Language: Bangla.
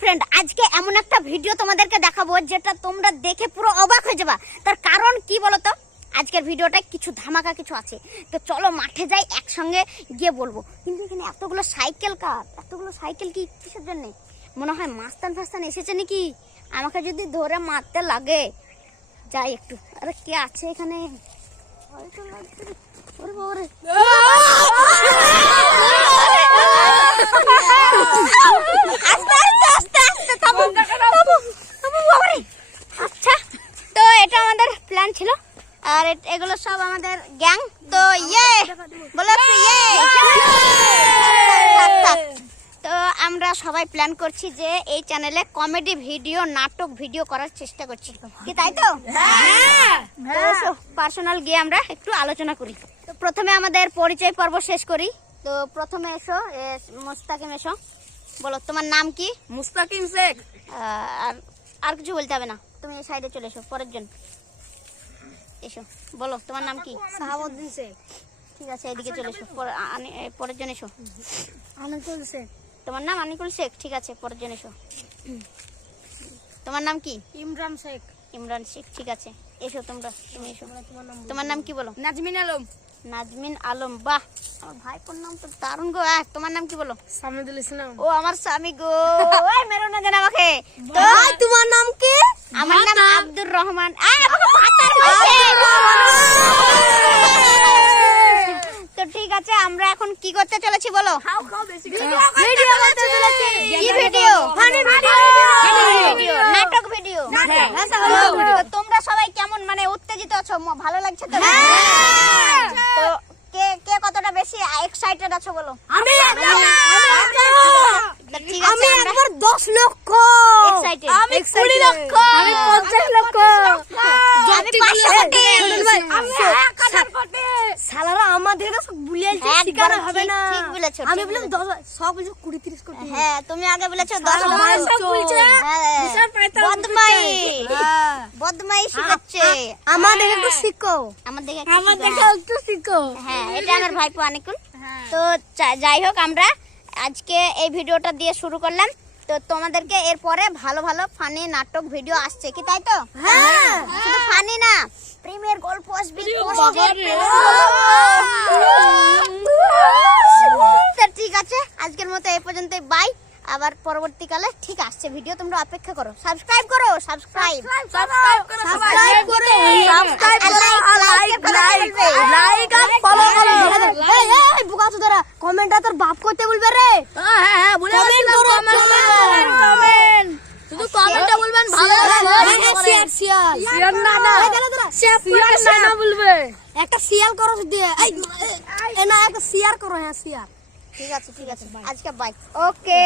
ফ্রেন্ড আজকে এমন একটা ভিডিও তোমাদেরকে দেখাবো যেটা তোমরা দেখে পুরো অবাক হয়ে যাবা। তার কারণ কি বলতো? আজকের ভিডিওটা কিছু ধামাকা কিছু আছে। তো চলো মাঠে যাই, একসঙ্গে গিয়ে বলব। কিন্তু এখানে এতগুলো সাইকেল কার? এতগুলো সাইকেল কি কিসের জন্য? মনে হয় মাস্তান ফাস্তান এসেছে নাকি? আমাকে যদি ধরে মারতে লাগে। যাই একটু। আরে কে আছে এখানে। ওরে এগুলো সব আমাদের গ্যাং তো ইয়ে বলো ইয়ে। তো আমরা সবাই প্ল্যান করছি যে এই চ্যানেলে কমেডি ভিডিও নাটক ভিডিও করার চেষ্টা করছি। কি তাই তো? পার্সোনাল গিয়ে আমরা একটু আলোচনা করি। তো প্রথমে আমাদের পরিচয় পর্ব শেষ করি। তো প্রথমে এসো মোস্তাকিম এসো। বলো তোমার নাম কি? মুস্তাকিম শেখ। আর আর কিছু বলতে হবে না। তুমি এই সাইডে চলে এসো পরের জন। এসো বলো তোমার নাম কি? সাহাবুদ্দিন শেখ ঠিক আছে এদিকে চলে এসো পরে- পরের জন এসো। আনন্দুল শেখ। তোমার নাম আনিকুল শেখ? ঠিক আছে পরের জন এসো। তোমার নাম কি? ইমরান শেখ। ইমরান শেখ ঠিক আছে এসো তোমরা তুমি এসো। তোমার নাম কি বলো? নাজমিন আলম। নাজমিন আলম বাহ! আমার ভাইপোর নাম তো দারুণ গো আহ, তোমার নাম কি বলো? সামিদুল ইসলাম। ও আমার স্বামী গো ওই মেরো না যেন আমাকে। তোমার নাম কি? আমার নাম আব্দুর রহমান। তো ঠিক আছে আমরা এখন কি করতে চলেছি বলো? Video video video? ভিডিও নাটক ভিডিও হ্যাঁ, তোমরা সবাই কেমন মানে উত্তেজিত আছো? ভালো লাগছে তো? হ্যাঁ। তো কে কে কতটা বেশি এক্সাইটেড আছো বলো? আমি তো ঠিক আছে আমরা একবার 10 লক্ষ। Excited। আমি 20 লক্ষ। আমি 50 লক্ষ আমি পাঁচশো কোটি। আমি 1000 কোটি। শালারা আমাদের সব বুলিয়েছে শিকার হবে না। ঠিক বলেছ, আমি বললাম 10 সব বলছো 20 30 কোটি হ্যাঁ তুমি আগে বলেছ দশ সারা সব বলছে। হ্যাঁ, বিশাল পাইতাম বদমাই হ্যাঁ। বদমাই শিখাচ্ছে। আমাদের একটু শিখো। আমার আমাদের একটু শিখো। হ্যাঁ এটা আমার ভাইপো আনিকুল। তো যাই হোক আমরা আজকে এই ভিডিওটা দিয়ে শুরু করলাম। তো তোমাদেরকে এরপরে ভালো ভালো ফানি নাটক ভিডিও আসছে কি তাই তো? হ্যাঁ! শুধু ফানি না প্রেমের গল্প আসবে ঠিক আছে আজকের মতো এই পর্যন্ত বাই আবার পরবর্তীকালে ঠিক আসছে ভিডিও তোমরা অপেক্ষা করো। সাবস্ক্রাইব করো সাবস্ক্রাইব সাবস্ক্রাইব করো সাবস্ক্রাইব করো সাবস্ক্রাইব লাইক লাইক লাইক আর ফলো করো এই এই বুকা চোদরা কমেন্টটা তোর বাপ করতে বলবে রে। হ্যাঁ হ্যাঁ বলে কমেন্ট করো কমেন্ট কমেন্ট শুধু কমেন্টে বলবেন ভালো শেয়ার শেয়ার শেয়ার না না শেয়ার না না বলবে। একটা শিয়াল করো দিয়ে এই এ না একটা শিয়ার করো হ্যাঁ শিয়ার ঠিক আছে ঠিক আছে। আজকে বাই ওকে